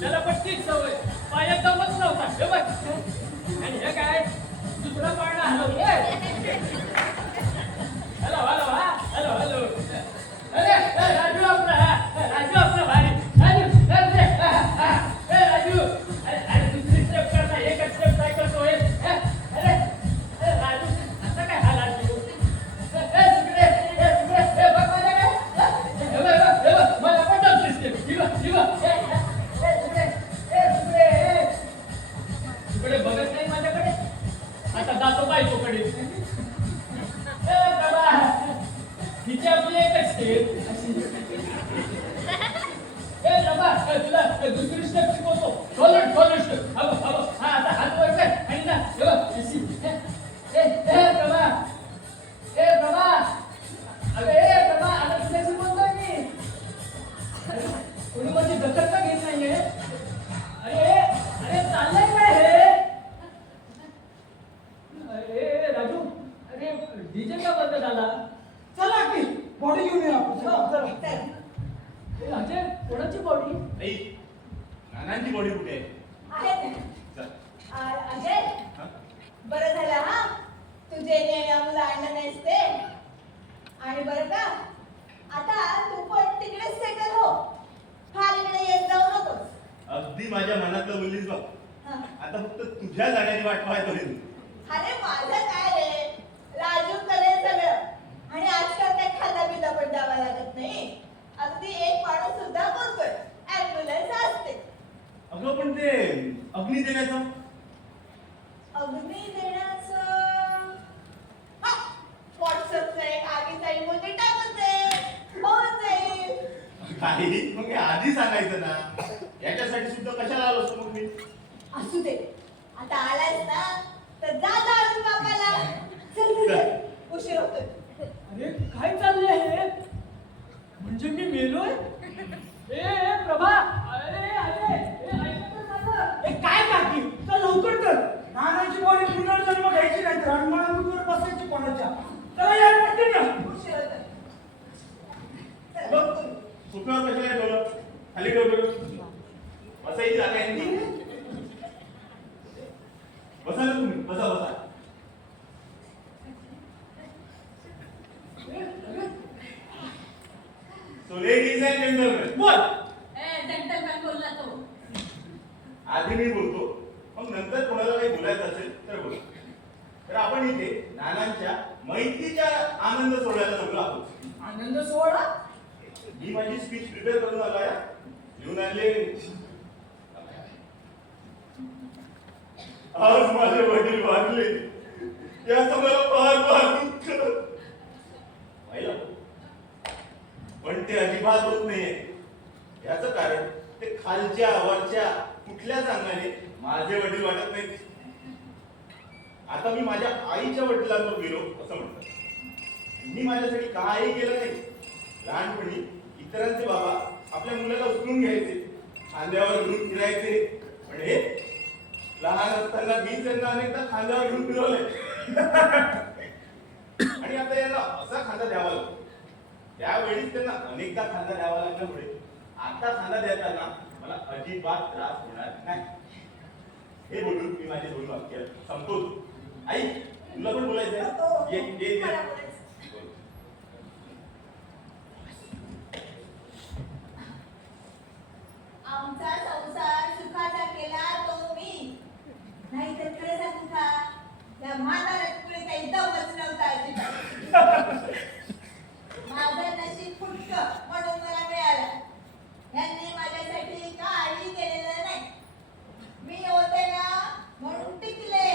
त्याला पण तीच सवय पायात दमच नव्हता हे बघ. आणि हे काय दुसरा पाळणा हलवतोय. हॅलो हॅलो हा हॅलो हॅलो. अरे राजू आपला भारी राजू. अरे दुसरी स्टेप करता एकच स्टेप काय करतोय. अरे राजू असं काय हा राजू. बघ माझ्याकडे मला पण जमते स्टेप. तुकडे बघत नाही माझ्याकडे. आता जातो बायकोकडे. बाबा तिची आपली एकच स्टेप तुला दुसरी स्टेप शिकवतो. Solar step. हा आता हात वर कर आणि ना प्रभा प्रभा आता तुला शिकवतोय मी. कोणी माझी दखल का घेत नाहीये. अरे चाललंय काय हे. अरे राजू अरे डीजे का बंद झाला. चला की बॉडी घेऊन या आपण. अजय कोणाची बॉडी. नानांची बॉडी कुठे आहे. अजय बरं झालं हा तुझे नेहमी आणलं नाहीस ते. आणि बरं का आता तू पण तिकडे सेटल हो. फार इकडे येत जाऊ नकोस. अगदी माझ्या मनातलं बोललीस बघ. आता फक्त तुझ्या जाण्याची वाट पाहतो रे. अरे माझं काय रे राजू करेल सगळं. आणि आजकाल काय खाता पिता पण द्यावा लागत नाही. अगदी एक माणूस सुद्धा करतोय. ऍम्ब्युलन्स असते. अगं पण ते अग्नी देण्याचं. अग्नी देण्याचं व्हॉट्सअपचा एक आगीचा इमोजी टाकून दे होऊन जाईल. काही मग हे आधी सांगायचं ना. याच्यासाठी सुद्धा कशाला आलो असतो मग मी. असू दे आता आलायस ना तर जा जाळून बापाला. चल उशीर होतोय. अरे काय चाललंय हे. म्हणजे मी मेलोय. प्रभा अरे काय काकी तर लवकर कर. नानाची बॉडी पुनर्जन्म घ्यायची नाही तर हनुमानावर बसायची कोणाच्या. चला यार पटकन या. उशीर होतोय. बघ सोफ्यावर कशाला ठेवलं. खाली ठेव बरं. बसायची जागा आहे ना. बसा ना तुम्ही. बसा. So ladies and gentlemen, बोल. जेंटलमॅन बोलला तो. आधी मी बोलतो मग नंतर कोणाला काही बोलायचं असेल तर बोला. तर आपण इथे नानांच्या मैत्रीच्या आनंद सोहळ्याला जमलो आहोत. आनंद सोहळा. मी माझी स्पीच प्रिपेअर करून आलो आहे. लिहून आणले. आज माझे वडील वारले याचं मला फार दुःख. पाहिलं पण ते अजिबात होत नाहीये. याचं कारण ते खालच्या वरच्या कुठल्याच अंगाने माझे वडील वाटत नाहीत. आता मी माझ्या आईच्या वडिलांवर गेलो असं म्हणतात. मी माझ्यासाठी काही केलं नाही. लहानपणी इतरांचे बाबा आपल्या मुलाला उचलून घ्यायचे, खांद्यावर घेऊन फिरायचे. पण हे लहान असताना मी त्यांना अनेकदा खांद्यावर घेऊन फिरवलंय. आणि आता यांना असा खांदा द्यावा लागतो. त्यावेळी त्यांना अनेकदा खांदा द्यावा लागल्यामुळे आता खांदा देताना मला अजिबात त्रास होणार नाही. हे बोलून मी माझे 2 वाक्य संपवतो. आई तुला पण बोलायचंय. ये. आमचा संसार सुखाचा केला तो मी. नाही तर खरं सांगू का या म्हाताऱ्यात पुढे काही दमच नव्हता अजिबात. माझं नशीब फुटकं म्हणून मला मिळालं. यांनी माझ्यासाठी काही केलेलं नाही. मी होते ना म्हणून टिकले.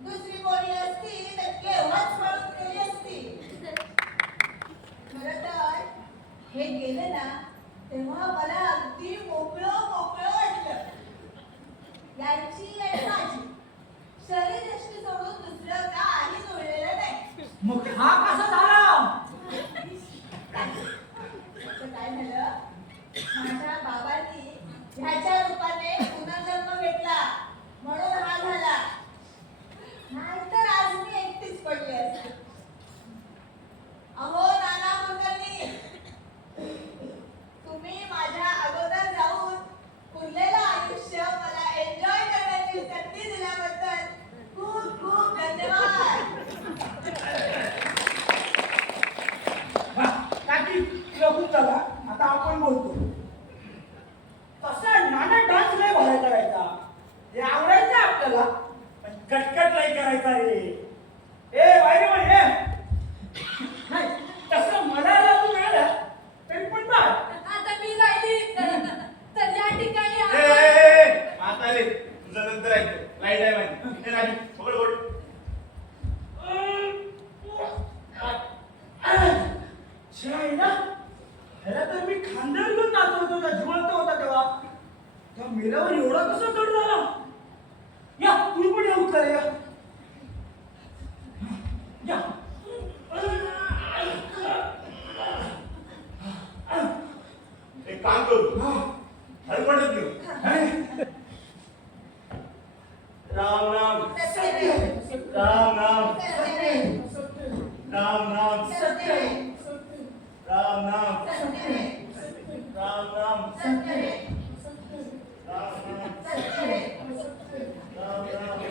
दुसरी कोणी असती तर केव्हाच पळून गेली असती. खरं तर हे गेले ना तेव्हा मला अगदी मोकळं वाटलं. यांची आणि माझी शरीरयष्टी सोडून दुसरं काही जोडलेलं नाही. घोड्यावर एवढा कसा चढ झाला? या तुम्ही पण येऊ का या या. एक काम करू हरपडत घेऊ. राम राम सत्य राम राम सत्य राम राम सत्य राम राम सत्य राम राम सत्य राम राम सत्य राम राम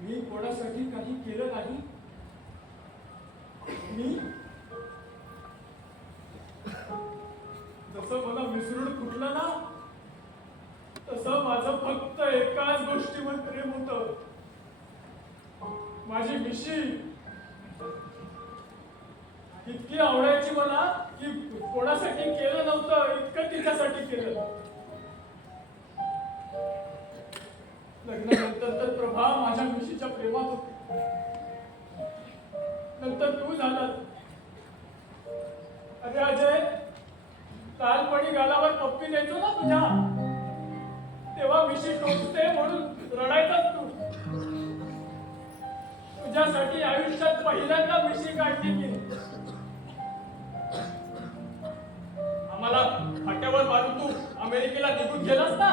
मी कोणासाठी काही केलं नाही. मी जसं मला मिसळून फुटलं ना तसं माझं फक्त एकाच गोष्टीवर प्रेम होतं. माझी मिशी इतकी आवडायची मला की कोणासाठी केलं नव्हतं इतकं तिच्यासाठी केलं. लग्नानंतर तर प्रभा माझ्या मिशीच्या प्रेमात होती. नंतर तू झालास. अरे अजय, लहानपणी गालावर पप्पी द्यायचो ना तुझ्या, तेव्हा मिशी टोचते म्हणून रडायचाच तू. तुझ्यासाठी आयुष्यात पहिल्यांदा मिशी काढली मी. आम्हाला फाट्यावर मारून तू अमेरिकेला निघून गेलास ना,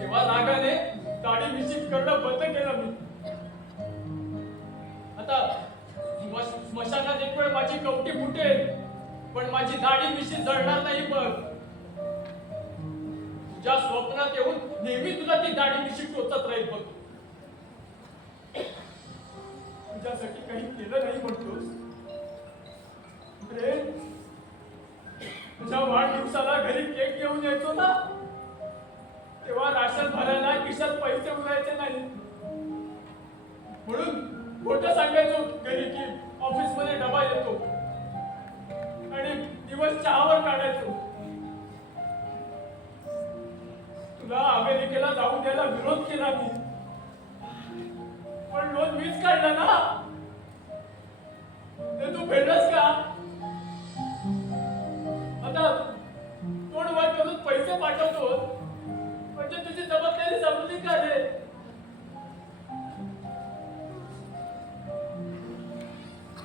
तेव्हा रागाने दाढी मिशी करणं बंद केलं मी. आता स्मशानात एक वेळ माझी कवटी फुटेल पण माझी दाढी मिशी जळणार नाही. बघ, तुझ्या स्वप्नात येऊन नेहमी तुला ती दाढी मिशी टोचत राहील. बघ, तुझ्यासाठी काही केलं नाही म्हणतोस. प्रेम, तुझ्या वाढदिवसाला घरी केक घेऊन यायचो ना, तेव्हा राशन भरायला खिशात पैसे उरायचे नाही म्हणून खोटं सांगायचो घरी की ऑफिस मध्ये डबा येतो आणि दिवस चहावर काढायचो. तुला अमेरिकेला जाऊ द्यायला विरोध केला मी, पण लोन मीच काढला ना. ते तू फेडलंस का? आता तोंड वाट करून पैसे पाठवतो म्हणजे तुझी जबाबदारी समजली का रे?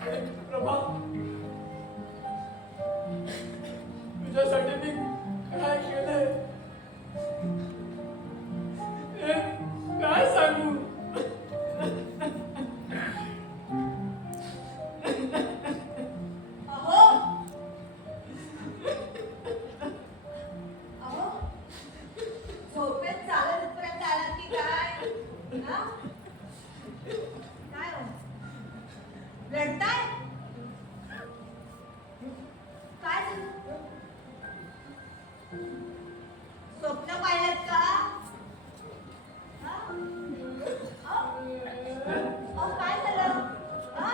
आणि प्रभा, तुझ्यासाठी मी काय केलंय ते काय सांगू? अहो अहो, झोपेत चालत इथपर्यंत आलात की काय? हा? काय हो? रडताय? काय झालं? स्वप्न पाहिलंत का? हा? अहो, काय झालं? हा?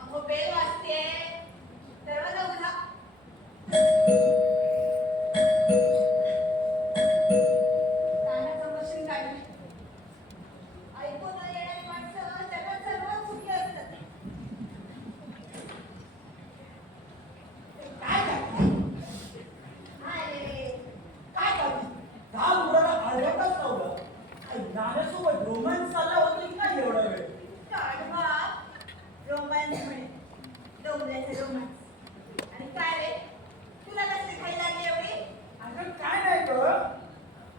अहो, बेल वाजतेय. दरवाजा उघडा. कानाचं मशीन काढलं. ऐकू न येणारी माणसं जगात सर्वात सुखी असतात. काय करताय? अरे, काय करताय? दहा मुलाला आळव्यातच लावलं. नाण्यासोबत रोमॅन्स चालला होता की काय एवढा वेळ? काढवा. रोमॅन्स म्हणे. डोंगराचं रोमॅन्स. आणि काय रे? तुला कसली खाई लागली एवढी? अगं काय नाही ग,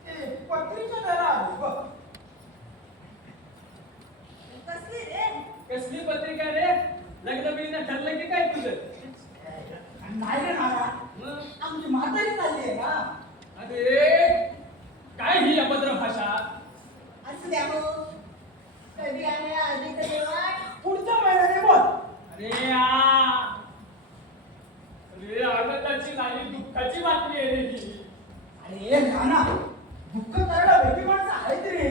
ते पत्रीच्या जरा आली बघ. कसली रे? कसली पत्रिका रे? लग्न बिग्न ठरलं की काय तुझं? नाही रे नाना, मग? आमची म्हातारी चालली आहे ना. अरे काय ही अभद्र भाषा? असू द्या हो. कधी आहे आजीचं जेवण? पुढच्या महिन्याने बोल. अरे अरे आनंदाची नाही दुःखाची बातमी आहे रे ही. अरे नाना, दुःख करायला वेगळी माणसं आहेत रे.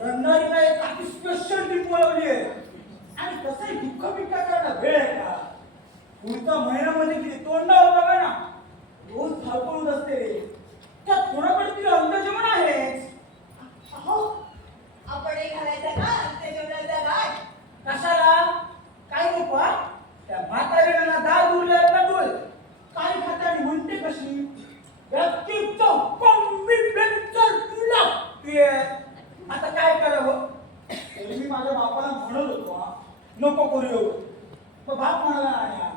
रंगारीला एक अति स्पेशल टीम बोलवली आहे. आणि तसंही दुःख बिक्क करायला वेळ आहे का? पुढचा महिन्यामध्ये किती तोंडा होता का ना, रोज धावपळ होत असते रे. त्यात कोणाकडे तिला अंगजेवण आहेच. अहो, आपणही घालायचं का ते जेवणाचा घाट? कशाला? काय नको हा? त्या म्हातारीला दाद उरल्या का डोल? काय खातानी म्हणते कशी? व्यक्तित्व कॉम्बिनेशन तुला ते. आता काय करावं? तरी मी माझ्या बापाला म्हणत होतो हा, नको करू एवढं. पण बाप म्हणाला नाही हा.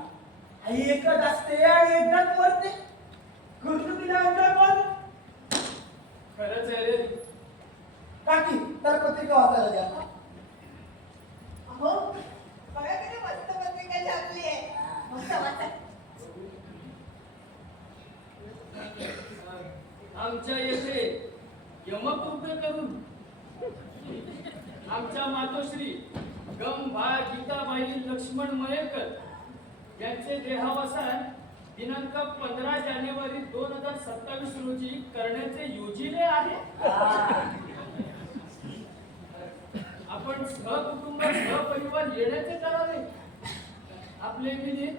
आई एकच असते आणि एकदाच मरते. करतो तिला अंतर पण. खरंच आहे रे. काकी तर पत्रिका वाचायला द्या. अहो, बघा किती मस्त पत्रिका छापली आहे. मस्त वाचा. आमच्या येथे यमकृपे करून आमच्या मातोश्री गंभा गीताबाई लक्ष्मण मयेकर यांचे देहावसान दिनांक 15 जानेवारी 2027 रोजी करण्याचे योजिले आहे. आपण सहकुटुंब सहपरिवार येण्याचे करावे. आपले विनीत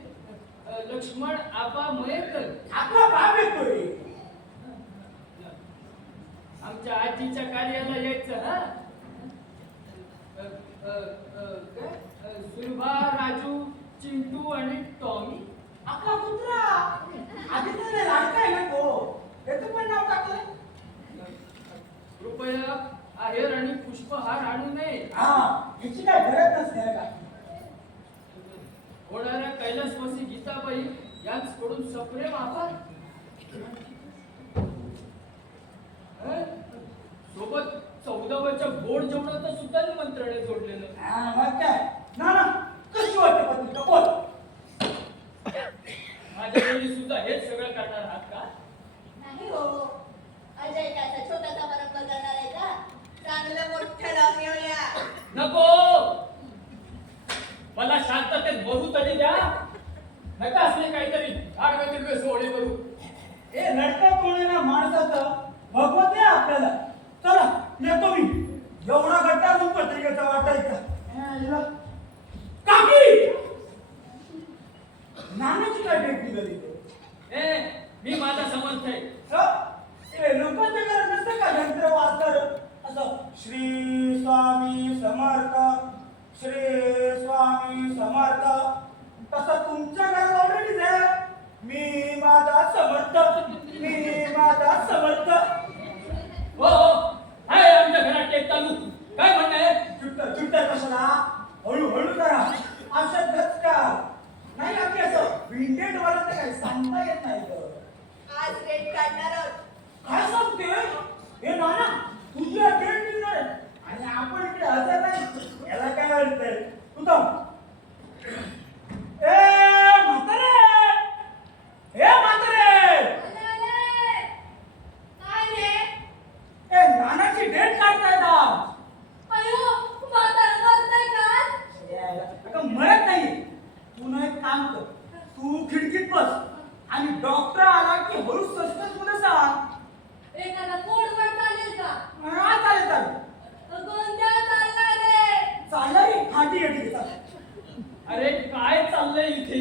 लक्ष्मण आबा मयेकर आपला बाप येतोय. आमच्या आजीच्या कार्याला यायचं. हा सुरभा राजू चिंटू आणि टॉमी. आपला कुत्रा आदित्य लाडका आहे ना तो. त्याचं पण नाव टाकलंय. कृपया आहेर आणि पुष्पहार आणू नये. हा, हिची काय गरज नसते का? होणाऱ्या कैलासवासी गीताबाई यांच्याकडून सप्रेम आभार. सोबत 14व्या गोड जेवणाचं सुद्धा निमंत्रण आहे जोडलेलं. हा, मग काय? ना ना, कशी वाटते पत्रिका बोल. माझ्या वेळी सुद्धा हेच सगळं करणार आहात का? नाही हो, अजय काय असा छोटासा फरक करणार आहे का? चांगलं मोठं लावून घेऊया. नको, मला शांततेत बसू तरी द्या. नका असले काहीतरी आडवे तिडवे सोहळे करू. ए लटका कोणी ना माणसाचं भगवत आहे आपल्याला. चला येतो मी. एवढा गट्टा अजून पत्रिकेचा वाटायचा. काकी नानाची काय डेट निघाली? मी माझा समर्थ आहे. लोकांच्या घरात नसतं का यंत्र वाजणार असं श्री स्वामी समर्थ, श्री स्वामी समर्थ. तसं तुमच्या घरात ऑलरेडीच आहे. मी माझा समर्थ, मी माझा समर्थ. हो आहे आमच्या घरात टेप चालू. काय म्हणणं आहे? चुट्टा कशाला? हळूहळू करा. अशा का नाही आम्ही असं विंडेड वाला तर काही सांगता येत नाही गं. आज रेट काढणार आहोत. काय सांगते? हे नाना तुझी डेट निघणार आहे. आणि आपण इकडे हजर नाही. याला काय अर्थ? तू थांब. ए म्हातारे, हे म्हातारे, काय रे? ए नानाची डेट काढताय का? अयो, म्हातारं मरतंय का? अगं मरत नाही. तू ना एक काम कर, तू खिडकीत बस आणि डॉक्टर आला की हळू सस्पेन्स मध्ये सांग. एखादा कोडवर चालेल का? हा चालेल चालेल. कोणत्या चालणार रे? चाललं रे खाटी येते चालेल. अरे काय चाललंय इथे?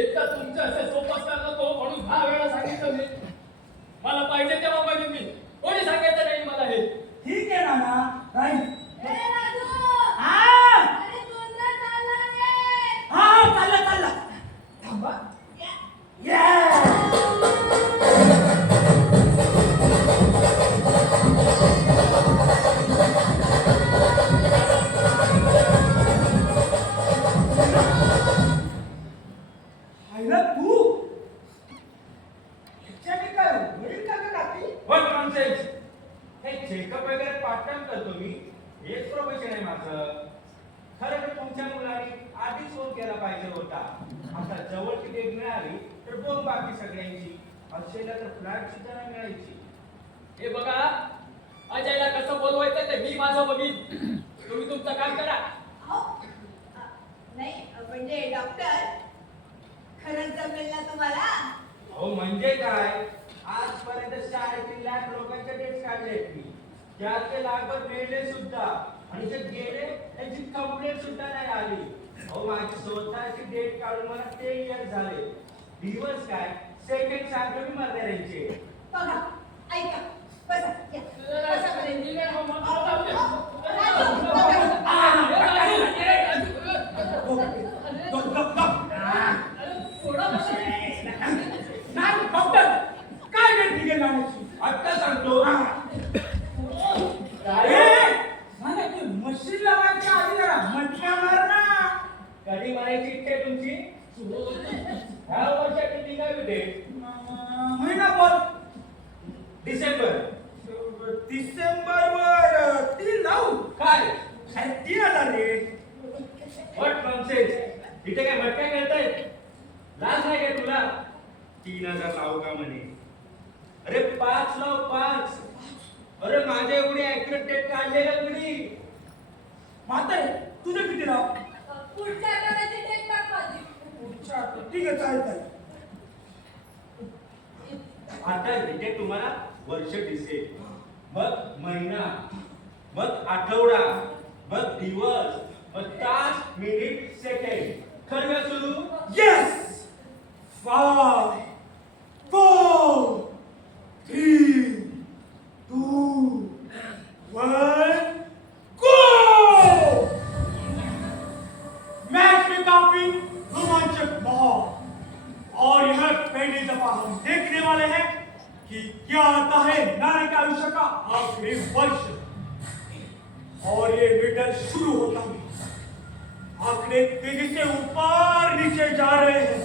एक तर तुमच्या असे सोपस्कार नको म्हणून 10 वेळा सांगितलं मी. मला पाहिजे तेव्हा पाहिजे मी. कोणी सांगायचं नाही मला हे. ठीक आहे नाना, राहील. ए राजू! हा अरे कोणता चालला रे? हा चालला चालला. थांबा. ये तू ह्याच्याने काय होईल का गं काकी? What nonsense! हे चेकअप वगैरे पार्ट टाइम करतो मी. हेच प्रोफेशन आहे माझं. खरं तर तुमच्या मुलाने आधीच फोन केला पाहिजे होता. आता जवळची डेट मिळाली तर बोल बाकी सगळ्यांची. असेल तर फ्लॅट सुद्धा नाही मिळायची. हे बघा, अजयला कसं बोलवायचं ते मी माझं बघीन. तुम्ही तुमचं काम करा. अहो, नाही म्हणजे डॉक्टर खरंच जमेल ना तुम्हाला? अहो म्हणजे काय, आजपर्यंत 3.5 लाख लोकांचे डेट्स काढलेत मी, त्यातले लाखभर मिळले सुद्धा, आणि जे गेले त्यांची कंप्लेंट सुद्धा नाही आली. अहो माझी स्वतःची डेट काढून मला 10 इयर्स झाले. दिवस काय, सेकंड सारखे मी मरणाऱ्यांचे. बघा, ऐका, बसा, या, बसा बरं. इंजिनियर हो, मग अहो, आता अहो, आपले. राजू, बघा. नाही डॉक्टर, काय डेट निघेल नाण्याची? आता सांगतो. मला ते मशीन लावायच्या आधी जरा मटका मार ना. कधी मारायची इच्छा आहे तुमची? ह्या वर्षाची निघावी डेट महिनाभर डिसेंबर. डिसेंबर वर 3 लावू काय अरे 3,000 रे. व्हॉट नॉनसेन्स, इथे काय मटका खेळतायत? लाज नाही काय तुला? 3,000 लावू का म्हणे? अरे 5 लाव 5. अरे माझ्या एवढी ऍक्युरेट डेट काढलेल्या कुणी? म्हातारे तुझे किती लाव? पुढच्या आठवड्याची डेट टाक माझी. पुढच्या ठीक आहे चालेल चालेल. आता इथे तुम्हाला वर्ष दिसेल, मग महिना, मग आठवडा, मग दिवस, मग तास, मिनिट, सेकंड. खरं का सुरू? येस 5 4 3 2 1 गो. मैच में काफी रोमांचक माहौल, और यह पहली दफा हम देखने वाले हैं कि क्या आता है नाना के आयुष्य का आखिरी वर्ष. और ये मीटर शुरू होता है, आंकड़े तेजी से ऊपर नीचे जा रहे हैं.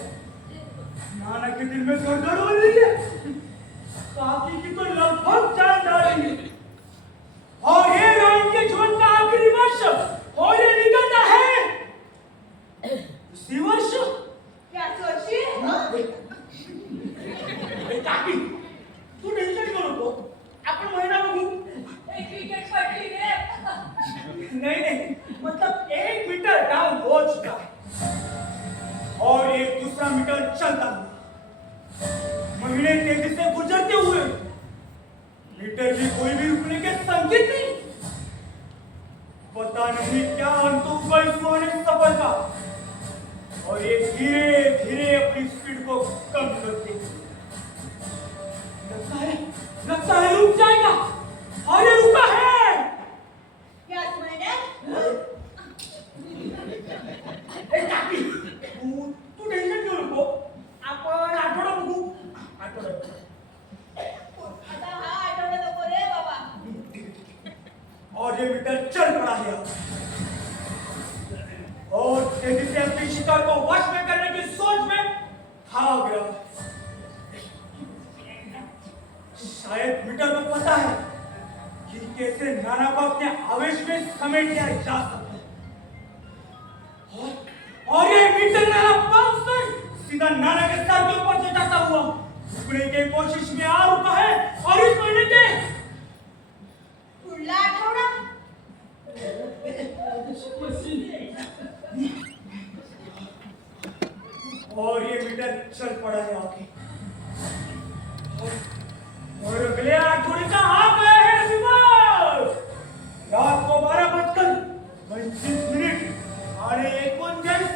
नाना के दिल में धड़धड़ हो रही है, काकी की तो लगभग जान जा रही है. और ये रहा इनके जीवन का आखिरी वर्ष, और ये निकलता है इसी वर्ष. याच वर्षी काकी तू टेन्शन करू नको, आपण महिना बघू. एक विकेट पडली रे. नहीं नहीं, मतलब 1 मीटर डाउन हो चुका है और एक दूसरा मीटर चलता हुआ. महीने तेजी से गुजरते हुए मीटर की कोई भी रुकने के संकेत नहीं. पता नहीं क्या अंत होगा इस सुहाने सफर का, और ये धीरे धीरे अपनी स्पीड को कम करते हुए लगता है रुक जाएगा. और ये रुका है. याच महिन्यात ए काकी तू टेन्शन घेऊ नको, आपण आठवडा बघू. आठवडा आता हा आठवडा नको रे बाबा. और ये मीटर चल पड़ा है अब. और तेजी से अपनी शिकार को वश में करने की सोच में भाग रहा है. शायद मीटर को पता है कि कैसे नाना को अपने आवेश में समेट लिया जा सकता है. और ये मीटर नाना बाउंस कर सीधा नाना के सर के ऊपर से जाता हुआ रुकने की कोशिश में आ रुका है. और इस महीने के पुढला आठवडा और ये मीटर चल पड़ा है आगे. और अगले आठवड़े का आ गया है दिवस. रात को 12:25 आणि 39